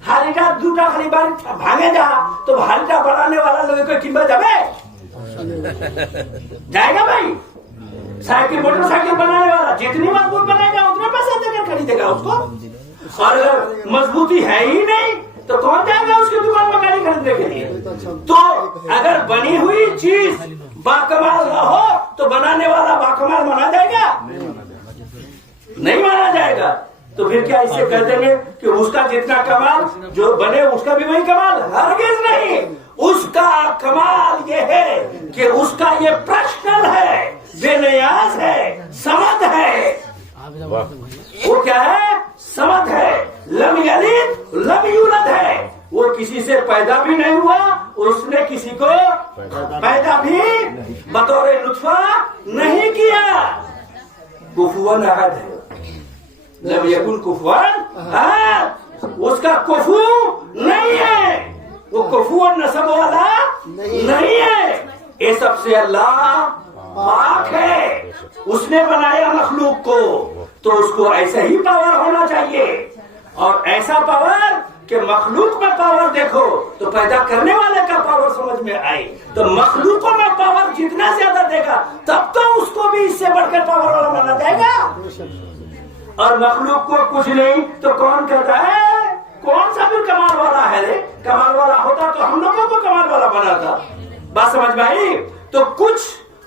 ہاریٹا دوٹا خالی بار بھاگے جا تو ہاریٹا بنانے والا لوگوں کو کنبا جائے گا بھائی. سائیکل موٹر سائیکل بنانے والا جتنی مضبوط بنائے گا اتنا پیسہ دے کر خریدے گا اس کو. اور اگر مضبوطی ہے ہی نہیں تو کون جائے گا اس کی دکان میں گاڑی خریدنے کے لیے؟ تو اگر بنی ہوئی چیز باکمال نہ ہو تو بنانے والا باکمال مانا جائے گا؟ نہیں مانا جائے گا. تو پھر کیا اس سے کہہ دیں گے کہ اس کا جتنا کمال جو بنے اس کا بھی وہی کمال؟ ہرگز نہیں. اس کا کمال یہ ہے کہ اس کا یہ پرسنل ہے، بے نیاز ہے، سمد ہے. وہ کیا ہے؟ سمد ہے. لم یلد لم یولد ہے. وہ کسی سے پیدا بھی نہیں ہوا، اس نے کسی کو پیدا بھی بطور نطفہ نہیں کیا. کفوا احد ہے. لم یکن کفوا احد. اس کا کفو نہیں ہے، وہ کفوا نسب والا نہیں ہے. یہ سب سے اللہ پاک ہے. اس نے بنایا مخلوق کو تو اس کو ایسا ہی پاور ہونا چاہیے. اور ایسا پاور کہ مخلوق میں پاور دیکھو تو پیدا کرنے والے کا پاور سمجھ میں آئے. تو مخلوقوں میں پاور جتنا زیادہ دے گا تب تو اس کو بھی اس سے بڑھ کر پاور والا مانا جائے گا. اور مخلوق کو کچھ نہیں تو کون کہتا ہے؟ کون سا بھی کمال والا ہے رے؟ کمال والا ہوتا تو ہم لوگوں کو کمال والا بناتا. بات سمجھ میں آئی؟ تو کچھ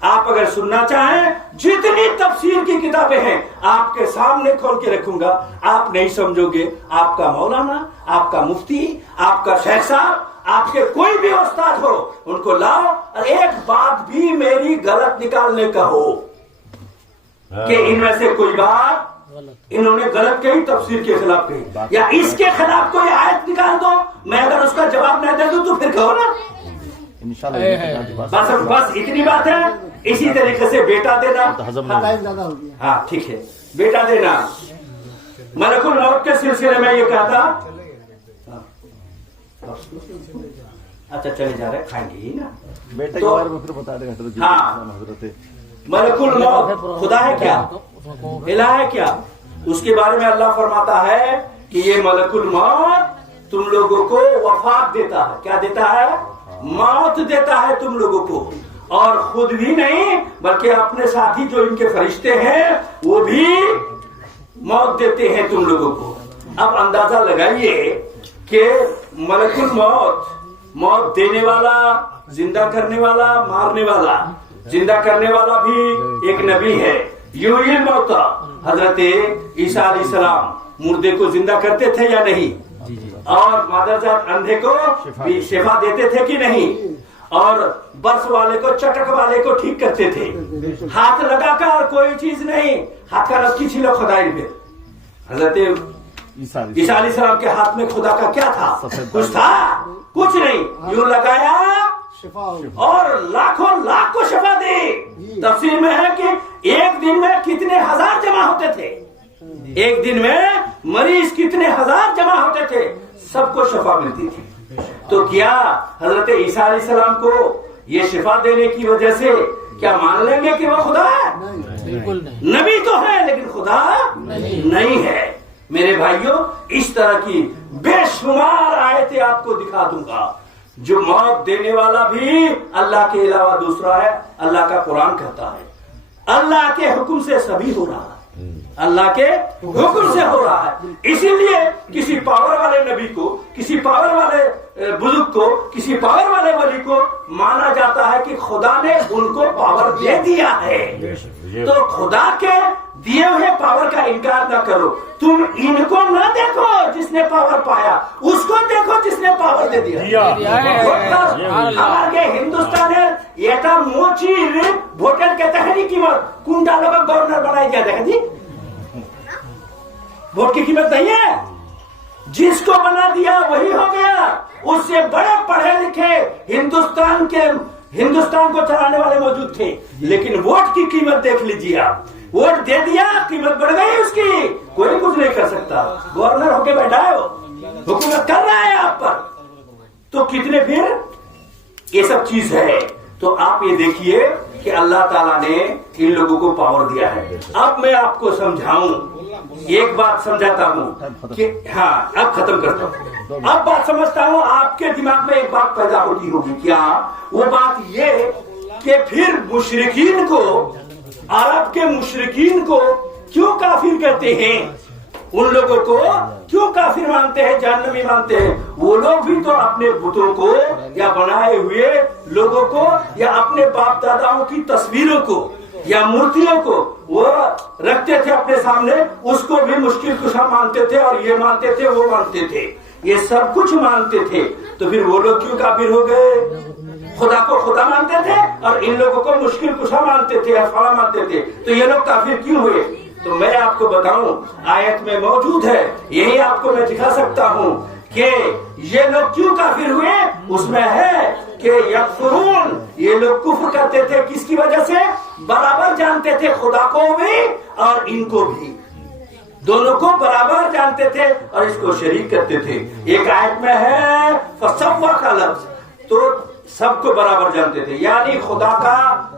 آپ اگر سننا چاہیں جتنی تفسیر کی کتابیں ہیں آپ کے سامنے کھول کے رکھوں گا، آپ نہیں سمجھو گے، آپ کا مولانا، آپ کا مفتی، آپ کا شیخ صاحب، آپ کے کوئی بھی استاد ہو، ان کو لاؤ اور ایک بات بھی میری غلط نکالنے کا ہو کہ ان میں سے کوئی بات انہوں نے غلط کہی، تفسیر کے خلاف کہی، یا اس کے خلاف کوئی آیت نکال دو، میں اگر اس کا جواب نہ دے دوں تو پھر کہو نا بس اتنی بات ہے۔ اسی طریقے سے بیٹا دینا، ہاں ٹھیک ہے، بیٹا دینا، ملک الموت کے سلسلے میں یہ کہا تھا، اچھا چلے جا رہے کھائیں گے ہی نا بیٹے کے بارے میں پھر بتا دیں حضرت جی۔ ہاں، حضرت ملک الموت خدا ہے کیا؟ الہ ہے کیا؟ اس کے بارے میں اللہ فرماتا ہے کہ یہ ملک الموت تم لوگوں کو وفات دیتا ہے۔ کیا دیتا ہے؟ موت دیتا ہے تم لوگوں کو، اور خود بھی نہیں بلکہ اپنے ساتھی جو ان کے فرشتے ہیں وہ بھی موت دیتے ہیں تم لوگوں کو۔ اب اندازہ لگائیے کہ ملک الموت، موت دینے والا، زندہ کرنے والا، مارنے والا، زندہ کرنے والا بھی ایک نبی ہے، یحیی الموتیٰ۔ حضرت عیسیٰ علیہ السلام مردے کو زندہ کرتے تھے یا نہیں؟ اور مادرزاد اندھے کو بھی شفا دیتے تھے کہ نہیں؟ اور برس والے کو، چٹک والے کو ٹھیک کرتے تھے، ہاتھ لگا کر کوئی چیز نہیں، ہاتھ کا رس کھینچ لو خدائی پہ۔ حضرت عیسیٰ علیہ السلام کے ہاتھ میں خدا کا کیا تھا؟ کچھ تھا؟ کچھ نہیں، یوں لگایا اور لاکھوں لاکھ کو شفا دی۔ تفسیر میں ہے کہ ایک دن میں کتنے ہزار جمع ہوتے تھے، ایک دن میں مریض کتنے ہزار جمع ہوتے تھے، سب کو شفا ملتی تھی۔ تو کیا حضرت عیسیٰ علیہ السلام کو یہ شفا دینے کی وجہ سے کیا مان لیں گے کہ وہ خدا ہے؟ بالکل نہیں، نبی تو ہے لیکن خدا نہیں ہے۔ میرے بھائیوں، اس طرح کی بے شمار آیتیں آپ کو دکھا دوں گا۔ جو موت دینے والا بھی اللہ کے علاوہ دوسرا ہے، اللہ کا قرآن کہتا ہے اللہ کے حکم سے سبھی ہو رہا ہے، اللہ کے حکم سے ہو رہا ہے۔ اسی لیے کسی پاور والے نبی کو، کسی پاور والے بزرگ کو، کسی پاور والے ولی کو مانا جاتا ہے کہ خدا نے ان کو پاور دے دیا ہے۔ تو خدا کے دیے ہوئے پاور کا انکار نہ کرو۔ تم ان کو نہ دیکھو جس نے پاور پایا، اس کو دیکھو جس نے پاور دے دیا۔ ہمارے ہندوستان ایٹا موچی ووٹر کہتے ہیں نہیں قیمت، کنڈا لوگ گورنر بنائی گیا، دیکھا جی ووٹ کی قیمت نہیں ہے، جس کو بنا دیا وہی ہو گیا۔ اس سے بڑے پڑھے لکھے ہندوستان کو چلانے والے موجود تھے، لیکن ووٹ کی قیمت دیکھ لیجیے آپ، ووٹ دے دیا قیمت بڑھ گئی اس کی، کوئی کچھ نہیں کر سکتا، گورنر ہو کے بیٹھا ہے، وہ حکومت کر رہا ہے آپ پر، تو کتنے پھر یہ سب چیز ہے۔ تو آپ یہ دیکھیے کہ اللہ تعالیٰ نے ان لوگوں کو پاور دیا ہے۔ اب میں آپ کو سمجھاؤں، ایک بات سمجھاتا ہوں کہ ہاں اب ختم کرتا ہوں، اب بات سمجھتا ہوں آپ کے دماغ میں ایک بات پیدا ہوتی ہوگی، کیا وہ بات یہ کہ پھر مشرکین کو، عرب کے مشرکین کو کیوں کافر کہتے ہیں، ان لوگوں کو کیوں کافر مانتے ہیں، جہنمی مانتے ہیں؟ وہ لوگ بھی تو اپنے بتوں کو یا بنائے ہوئے لوگوں کو یا اپنے باپ داداؤں کی تصویروں کو یا مورتیوں کو وہ رکھتے تھے اپنے سامنے، اس کو بھی مشکل کشا مانتے تھے، اور یہ مانتے تھے، وہ مانتے تھے، یہ سب کچھ مانتے تھے۔ تو پھر وہ لوگ کیوں کافر ہو گئے؟ خدا کو خدا مانتے تھے اور ان لوگوں کو مشکل کشا مانتے تھے، افعال مانتے تھے، تو یہ لوگ کافر کیوں ہوئے؟ تو میں آپ کو بتاؤں، آیت میں موجود ہے، یہی آپ کو میں دکھا سکتا ہوں کہ یہ لوگ کیوں کافر ہوئے۔ اس میں ہے کہ یکفرون، یہ لوگ کفر کرتے تھے کس کی وجہ سے؟ برابر جانتے تھے خدا کو بھی اور ان کو بھی، دونوں کو برابر جانتے تھے اور اس کو شریک کرتے تھے۔ ایک آیت میں ہے فسوا کا لفظ، تو سب کو برابر جانتے تھے، یعنی خدا کا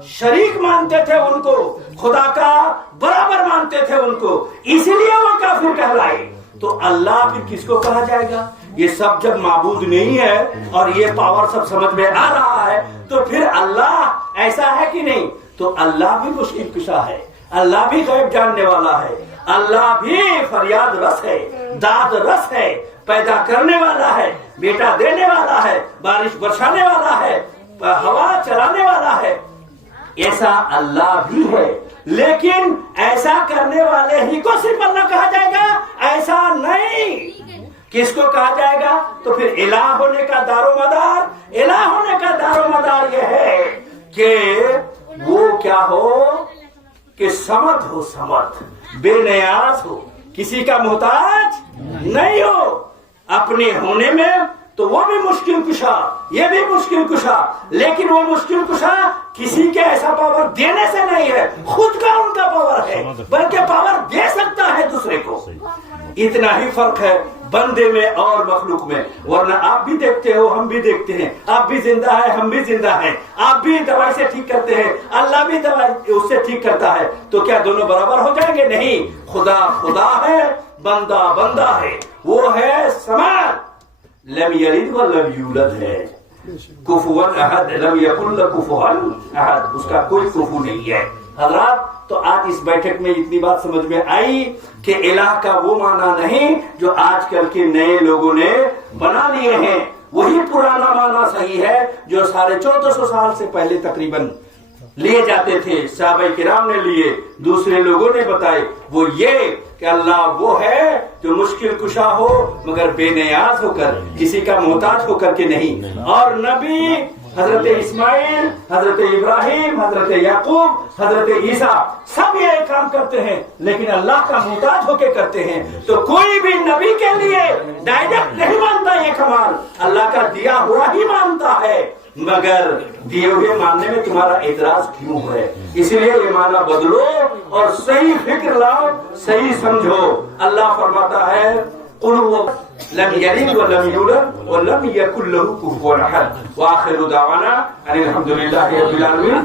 شریک مانتے تھے ان کو، خدا کا برابر مانتے تھے ان کو، اس لیے وہ کافر کہلائے۔ تو اللہ پھر کس کو کہا جائے گا؟ یہ سب جب معبود نہیں ہے اور یہ پاور سب سمجھ میں آ رہا ہے، تو پھر اللہ ایسا ہے کہ نہیں؟ تو اللہ بھی مشکل کشا ہے، اللہ بھی غیب جاننے والا ہے، اللہ بھی فریاد رس ہے، داد رس ہے، پیدا کرنے والا ہے، بیٹا دینے والا ہے، بارش برسانے والا ہے، ہوا چلانے والا ہے۔ ایسا اللہ بھی ہے، لیکن ایسا کرنے والے ہی کو صرف اللہ کہا جائے گا، ایسا نہیں۔ کس کو کہا جائے گا؟ تو پھر الہ ہونے کا دار و مدار، الہ ہونے کا دار و مدار یہ ہے کہ وہ کیا ہو کہ سمد ہو، سمد، بے نیاز ہو، کسی کا محتاج نہیں ہو اپنے ہونے میں۔ تو وہ بھی مشکل کشا، یہ بھی مشکل کشا، لیکن وہ مشکل کشا کسی کے ایسا پاور دینے سے نہیں ہے، خود کا ان کا پاور ہے، بلکہ پاور دے سکتا ہے دوسرے کو۔ اتنا ہی فرق ہے بندے میں اور مخلوق میں، ورنہ آپ بھی دیکھتے ہو، ہم بھی دیکھتے ہیں، آپ بھی زندہ ہے، ہم بھی زندہ ہیں، آپ بھی دوائی سے ٹھیک کرتے ہیں، اللہ بھی دوائی اس سے ٹھیک کرتا ہے، تو کیا دونوں برابر ہو جائیں گے؟ نہیں، خدا خدا ہے، بندہ بندہ ہے، وہ ہے سماد، لم یلد ولم یولد ہے، کفوا احد، لم یکن لہ کفوا احد، اس کا کوئی کفو نہیں ہے۔ حضرات، تو آج اس بیٹھک میں اتنی بات سمجھ میں آئی کہ الہ کا وہ معنی نہیں جو آج کل کے نئے لوگوں نے بنا لیے ہیں، وہی پرانا معنی صحیح ہے جو 1450 سال سے پہلے تقریباً لیے جاتے تھے، صحابہ کرام نے لیے، دوسرے لوگوں نے بتائے، وہ یہ کہ اللہ وہ ہے جو مشکل کشا ہو مگر بے نیاز ہو کر، کسی کا محتاج ہو کر کے نہیں۔ اور نبی حضرت اسماعیل، حضرت ابراہیم، حضرت یعقوب، حضرت عیسیٰ سب یہ کام کرتے ہیں، لیکن اللہ کا محتاج ہو کے کرتے ہیں۔ تو کوئی بھی نبی کے لیے ڈائریکٹ نہیں مانتا یہ کمال، اللہ کا دیا ہوا ہی مانتا ہے، مگر دیے ہوئے ماننے میں تمہارا اعتراض کیوں ہے؟ اس لیے یہ معنی بدلو اور صحیح فکر لاؤ، صحیح سمجھو۔ اللہ فرماتا ہے قل هو لم يلد ولم يولد ولم يكن له كفوا احد، واخر دعوانا ان الحمد لله رب العالمين۔